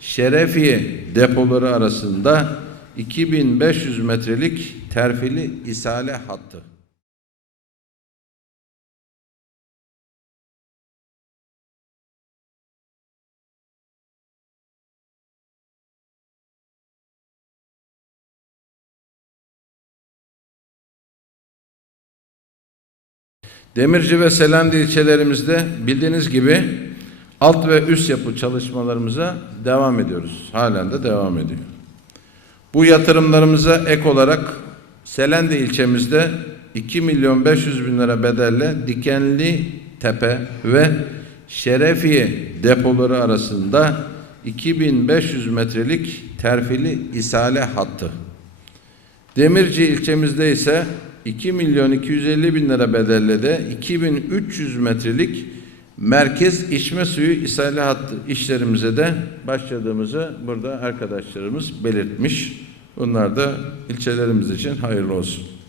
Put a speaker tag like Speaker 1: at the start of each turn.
Speaker 1: Şerefiye depoları arasında 2500 metrelik terfili isale hattı. Demirci ve Selendi ilçelerimizde bildiğiniz gibi alt ve üst yapı çalışmalarımıza devam ediyoruz. Halen de devam ediyor. Bu yatırımlarımıza ek olarak Selendi ilçemizde 2 milyon 500 bin lira bedelle Dikenli Tepe ve Şerefiye depoları arasında 2500 metrelik terfili isale hattı. Demirci ilçemizde ise 2 milyon 250 bin lira bedelle de 2300 metrelik merkez içme suyu isale hattı işlerimize de başladığımızı burada arkadaşlarımız belirtmiş. Bunlar da ilçelerimiz için hayırlı olsun.